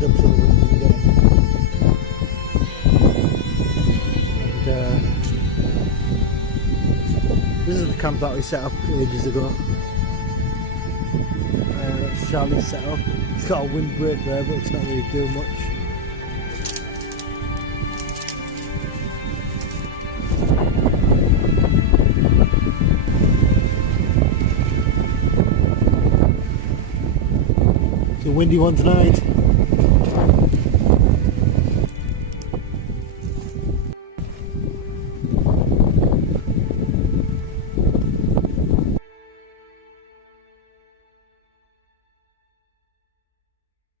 lined up so the wind doesn't get them. And this is the camp that we set up ages ago. That's Charlie's set up. It's got a windbreak there, but it's not really doing much. It's a windy one tonight.